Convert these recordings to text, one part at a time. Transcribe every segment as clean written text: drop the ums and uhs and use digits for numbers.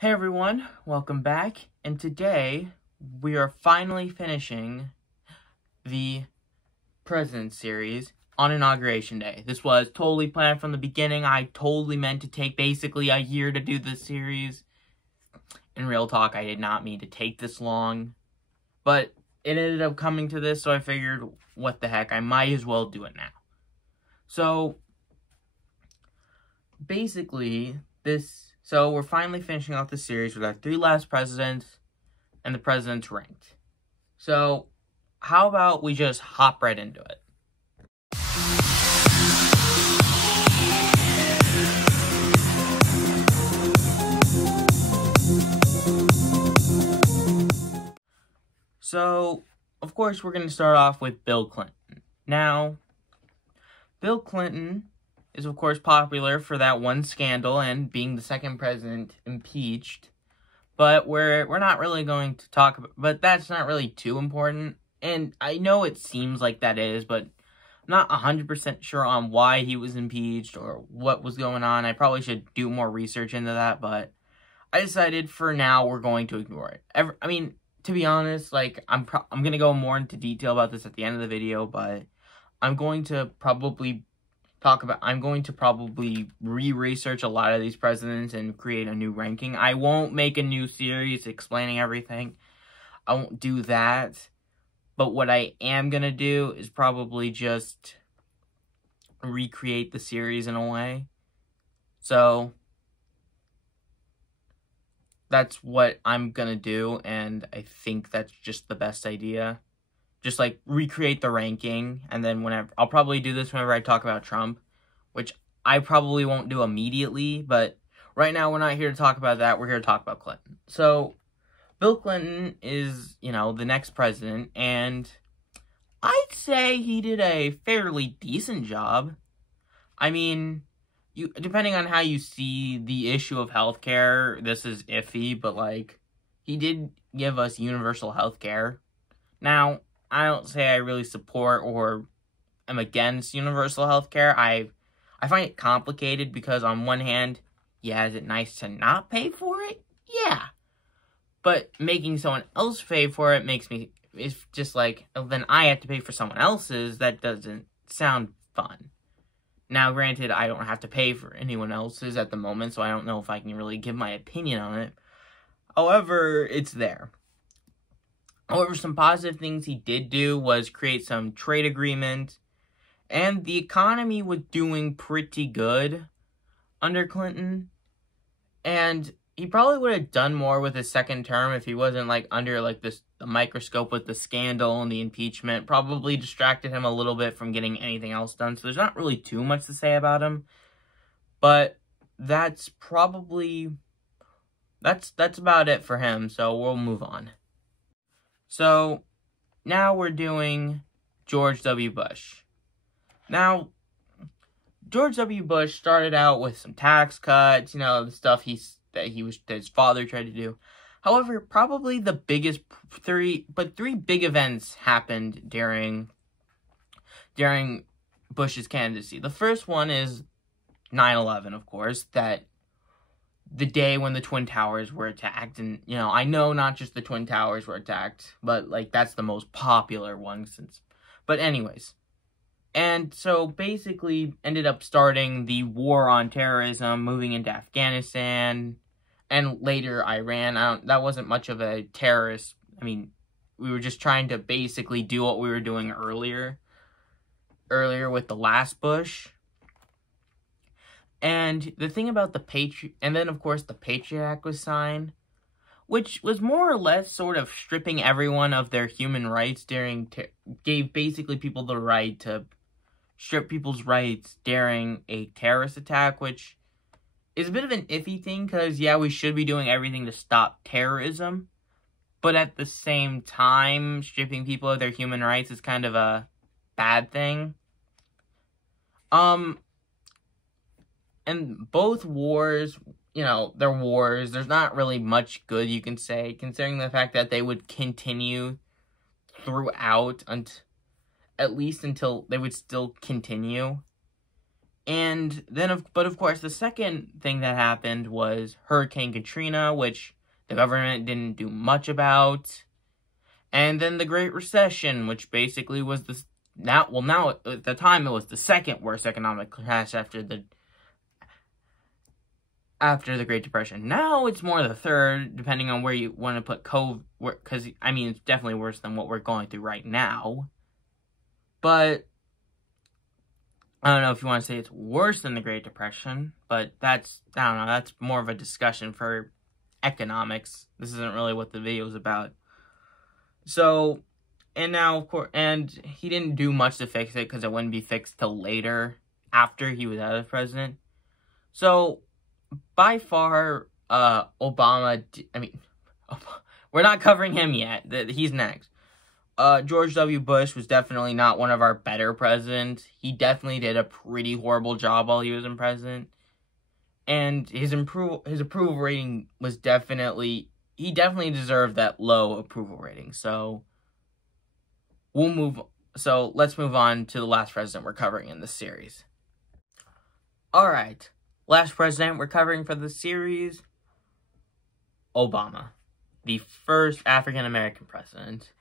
Hey everyone, welcome back, and today we are finally finishing the President series on Inauguration Day. This was totally planned from the beginning. I totally meant to take basically a year to do this series. In real talk, I did not mean to take this long, but it ended up coming to this, so I figured, what the heck, I might as well do it now. So, basically, So we're finally finishing off the series with our 3 last presidents and the presidents ranked. So how about we just hop right into it? So, of course, we're going to start off with Bill Clinton. Now, Bill Clinton is, of course, popular for that one scandal and being the second president impeached. But we're not really going to talk about, but that's not really too important. And I know it seems like that is, but I'm not 100% sure on why he was impeached or what was going on. I probably should do more research into that, but I decided for now we're going to ignore it. I mean, to be honest, like, I'm going to go more into detail about this at the end of the video, but I'm going to probably re-research a lot of these presidents and create a new ranking. I won't make a new series explaining everything. I won't do that. But what I am going to do is probably just recreate the series in a way. So that's what I'm going to do, and I think that's just the best idea. Just, like, recreate the ranking, and then I'll probably do this whenever I talk about Trump, which I probably won't do immediately, but right now we're not here to talk about that, we're here to talk about Clinton. So, Bill Clinton is, the next president, and I'd say he did a fairly decent job. I mean, depending on how you see the issue of healthcare, this is iffy, but, like, he did give us universal healthcare. Now, I don't say I really support or am against universal healthcare. I find it complicated because on one hand, yeah, is it nice to not pay for it? Yeah. But making someone else pay for it it's just like, then I have to pay for someone else's. That doesn't sound fun. Now, granted, I don't have to pay for anyone else's at the moment, so I don't know if I can really give my opinion on it. However, it's there. However, some positive things he did do was create some trade agreements, and the economy was doing pretty good under Clinton, and he probably would have done more with his second term if he wasn't, like, under, like, the microscope with the scandal and the impeachment. Probably distracted him a little bit from getting anything else done, so there's not really too much to say about him, but that's about it for him, so we'll move on. So, now we're doing George W. Bush. Now, George W. Bush started out with some tax cuts, the stuff that his father tried to do. However, probably the three big events happened during Bush's candidacy. The first one is 9/11, of course, the day when the Twin Towers were attacked, and, I know not just the Twin Towers were attacked, but, like, that's the most popular one but anyways. And so, basically, ended up starting the war on terrorism, moving into Afghanistan, and later Iran. That wasn't much of a terrorist, we were just trying to basically do what we were doing earlier with the last Bush. And the thing about and then, of course, the Patriot Act was signed, which was more or less sort of stripping everyone of their human rights gave basically people the right to strip people's rights during a terrorist attack, which is a bit of an iffy thing, because, yeah, we should be doing everything to stop terrorism, but at the same time, stripping people of their human rights is kind of a bad thing. And both wars, they're wars. There's not really much good you can say, considering the fact that they would continue throughout, at least until they would still continue. And then, but of course, the second thing that happened was Hurricane Katrina, which the government didn't do much about. And then the Great Recession, which basically was now at the time it was the second worst economic crash after the Great Depression. Now it's more the third, depending on where you want to put COVID, because, I mean, it's definitely worse than what we're going through right now. But I don't know if you want to say it's worse than the Great Depression, but I don't know, that's more of a discussion for economics. This isn't really what the video is about. So, and now, of course, and he didn't do much to fix it because it wouldn't be fixed till later, after he was out of president. So, by far, Obama, we're not covering him yet. He's next. George W. Bush was definitely not one of our better presidents. He definitely did a pretty horrible job while he was in president. And his approval rating was he definitely deserved that low approval rating. So let's move on to the last president we're covering in this series. Alright, last president we're covering for this series, Obama, the first African-American president.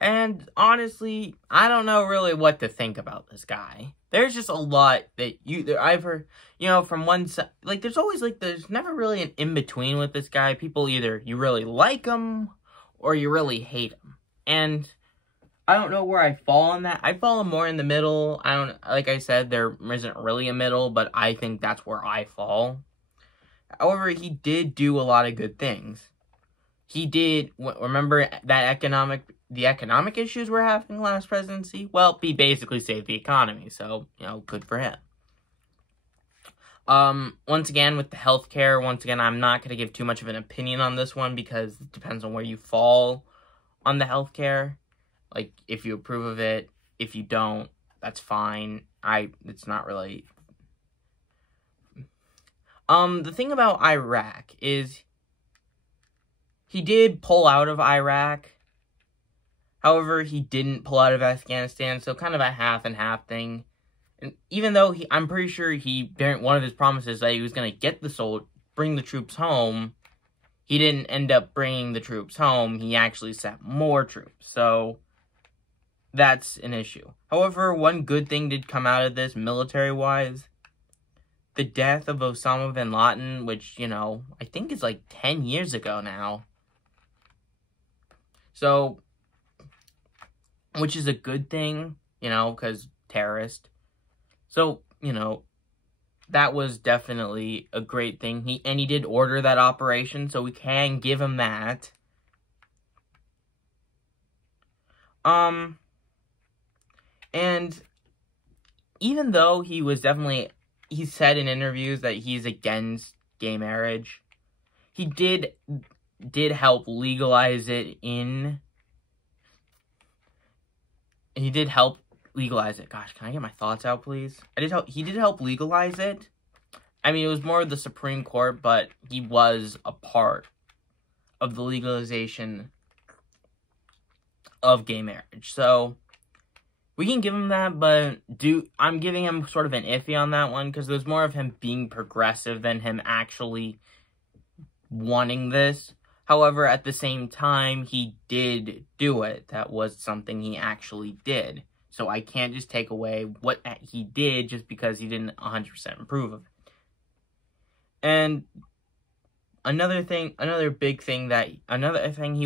And honestly, I don't know really what to think about this guy. There's just a lot that I've heard, from one side, there's never really an in-between with this guy. People either you really like him or you really hate him. And I don't know where I fall on that. I fall more in the middle. Like I said, there isn't really a middle, but I think that's where I fall. However, he did do a lot of good things. He did, remember that the economic issues we're having last presidency? Well, he basically saved the economy, so, good for him. Once again, with the healthcare, I'm not going to give too much of an opinion on this one because it depends on where you fall on the healthcare. Like, if you approve of it, if you don't, that's fine. It's not really... The thing about Iraq is he did pull out of Iraq. However, he didn't pull out of Afghanistan, so kind of a half and half thing. And even though I'm pretty sure one of his promises that he was going to bring the troops home, he didn't end up bringing the troops home. He actually sent more troops, so that's an issue. However, one good thing did come out of this, military-wise. The death of Osama bin Laden, which, I think is like 10 years ago now. So, which is a good thing, because terrorist. So, that was definitely a great thing. He did order that operation, so we can give him that. And even though he said in interviews that he's against gay marriage, he did help legalize it He did help legalize it. Gosh, can I get my thoughts out, please? He did help legalize it. I mean, it was more of the Supreme Court, but he was a part of the legalization of gay marriage. So, we can give him that, but I'm giving him sort of an iffy on that one, because there's more of him being progressive than him actually wanting this. However, at the same time, he did do it. That was something he actually did. So I can't just take away what he did just because he didn't 100% approve of it. And another thing he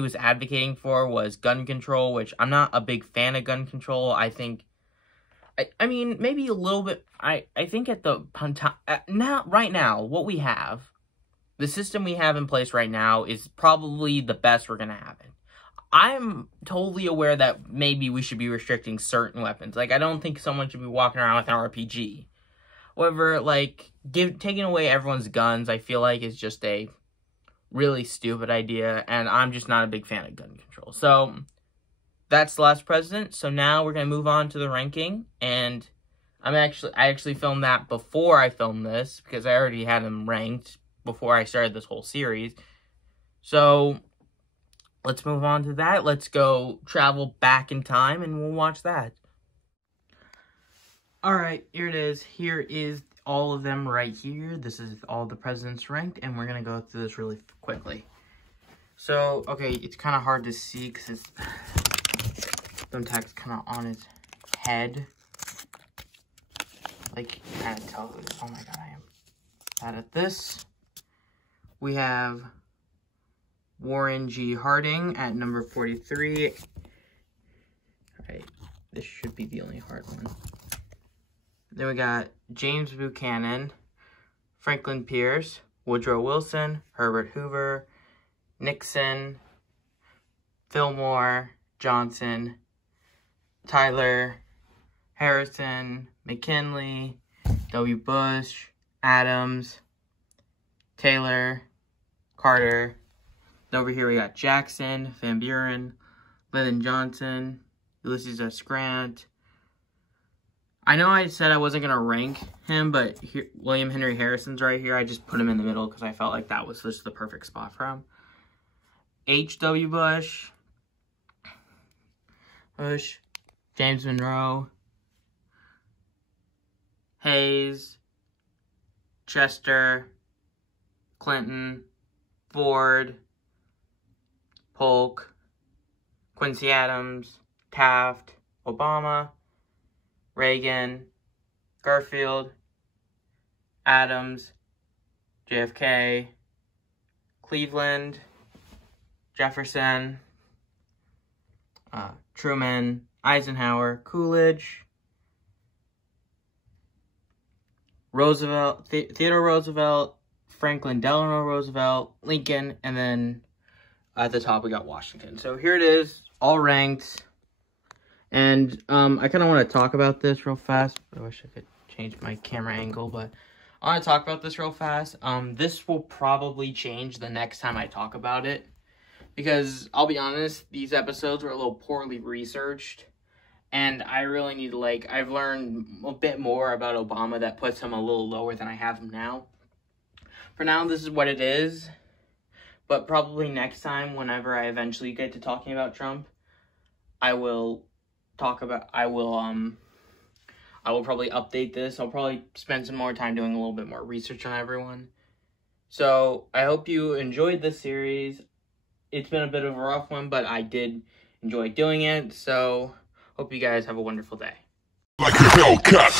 was advocating for was gun control, which I'm not a big fan of gun control. I mean, maybe a little bit. I think right now, what we have, the system we have in place right now is probably the best we're going to have it. I'm totally aware that maybe we should be restricting certain weapons. Like, I don't think someone should be walking around with an RPG. However, taking away everyone's guns, I feel like is just a really stupid idea, and I'm just not a big fan of gun control. So, that's the last president. So now we're going to move on to the ranking, and I actually filmed that before I filmed this, because I already had them ranked before I started this whole series. So, let's move on to that. Let's go travel back in time, and we'll watch that. Alright, here it is. Here is all of them right here. This is all the presidents ranked, and we're going to go through this really quickly. So, okay, it's kind of hard to see because the tag's kind of on his head. Like, you can't tell who, oh my god, I am bad at this. We have Warren G. Harding at number 43. Alright, this should be the only hard one. Then we got James Buchanan, Franklin Pierce, Woodrow Wilson, Herbert Hoover, Nixon, Fillmore, Johnson, Tyler, Harrison, McKinley, W. Bush, Adams, Taylor, Carter. Over here we got Jackson, Van Buren, Lyndon Johnson, Ulysses S. Grant. I know I said I wasn't going to rank him, but here, William Henry Harrison's right here. I just put him in the middle because I felt like that was just the perfect spot for him. H.W. Bush, James Monroe, Hayes, Chester, Clinton, Ford, Polk, Quincy Adams, Taft, Obama, Reagan, Garfield, Adams, JFK, Cleveland, Jefferson, Truman, Eisenhower, Coolidge, Roosevelt, Theodore Roosevelt, Franklin Delano Roosevelt, Lincoln, and then at the top we got Washington. So here it is, all ranked. And I kind of want to talk about this real fast. I wish I could change my camera angle, but I want to talk about this real fast. This will probably change the next time I talk about it. Because, I'll be honest, these episodes were a little poorly researched. And I really need to, like, I've learned a bit more about Obama that puts him a little lower than I have him now. For now, this is what it is. But probably next time, whenever I eventually get to talking about Trump, I will probably update this. I'll probably spend some more time doing a little bit more research on everyone. So, I hope you enjoyed this series. It's been a bit of a rough one, but I did enjoy doing it. So, hope you guys have a wonderful day. Like a Hellcat.